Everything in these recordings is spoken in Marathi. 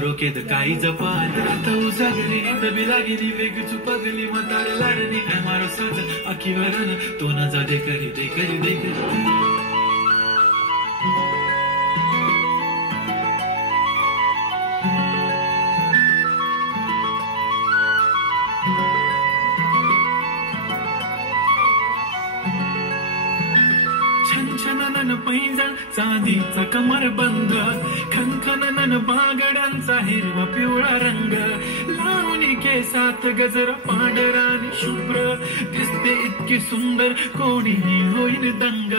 रोकेत काही जपान आता उजागरी दबी लागली वेग चुपगली म्हातार लाडणी मारो साज अखीवरन तो न जा दे करी दे करी दे करी छनछनन पैंजण चांदीचा कमर बंद खनखनन बागड्यांचा हिरवा पिवळा रंग लावणी केसात गजरा पांढरानी शुभ्र दिसते इतकी सुंदर कोणीही होईल दंग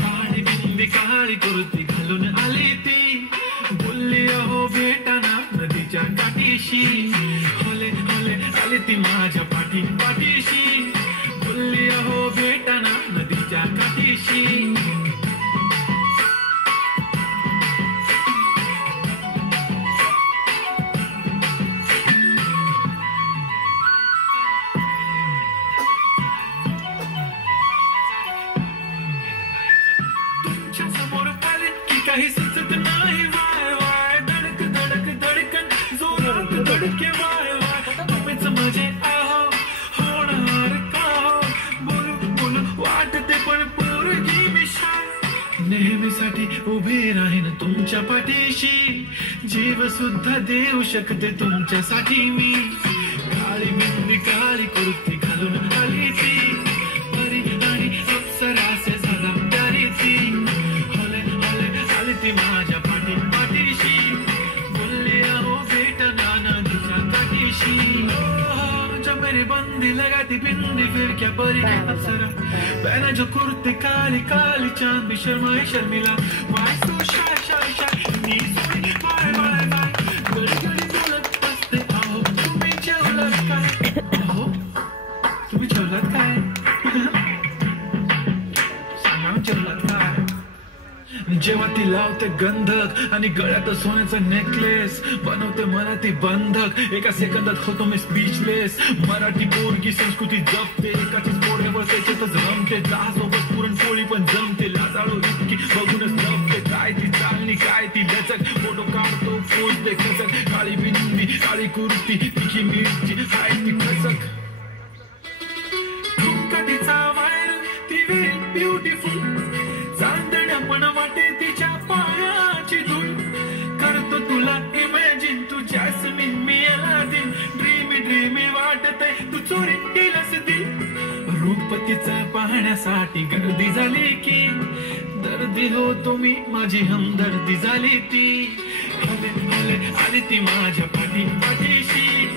काळी बिंदी काळी कुर्ती घालून आली ती बोलली अहो भेटाना नदीच्या काठीशी हले हले आली ती माझ्या पाठी पाठीशी बोलली अहो भेटाना नदीच्या काठीशी काही सुचत नाही वाय वाय धडक धडक धडकन जोरात धडके वाय वाय तुम्हीच मजे आहो होणार का हो बोलू बोलू वाटते पण पोरगी मिशाल नेहमीसाठी उभे राहीन तुमच्या पाठीशी जीव सुद्धा देऊ शकते तुमच्यासाठी मी काळी बिंदी काळी कुर्ती घालून आली ती परी आणि अप्सरासे झाला प्यारी ती ती माझ्या पाठी पाठीशी बोलली अहो भेटना नदीच्या काठीशी जब मेरी बंदी लगाती बिंदी फिर क्या परी क्या अप्सरा पहना जो कुर्ती काली काली चांद भी शर्माए शर्मिला why so shy shy shy नी सोनी बाय बाय बाय गडी गडी बोलत असते अहो तुम्ही जेवलात काय अहो तुम्ही जेवलात काय सांगा जेवलात काय जेव्हा ती लावते गंधक आणि गळ्यात सोन्याचा नेकलेस बनवते मराठी बंधक एका सेकंदात होतो मी स्पीचलेस मराठी पोरगी संस्कृती जपते एकाचीच पोळ्यावर त्याच्यातच रमते सोबत पुरणपोळी पण जमते लाजाळू इतकी बघूनच जमते काय ती चालणी काय ती लचक फोटो काढतो पोचते खचक काळी बिंदी काळी कुर्ती तिची मिरची काय ती खचक तिचा वायर ती व्हेरी ब्युटिफुल चांदण्या पण वाटे तिच्या पायाची धूल करतो तुला इमॅजिन तू जॅस्मिन मी अलादीन ड्रीमी ड्रीमी वाटते तू चोरी केलंस दिल रूप तिचा पाहण्यासाठी गर्दी झाली की दर्दी होतो मी माझी हमदर्दी झाली ती हले हले आली ती माझ्या पाठी पाठीशी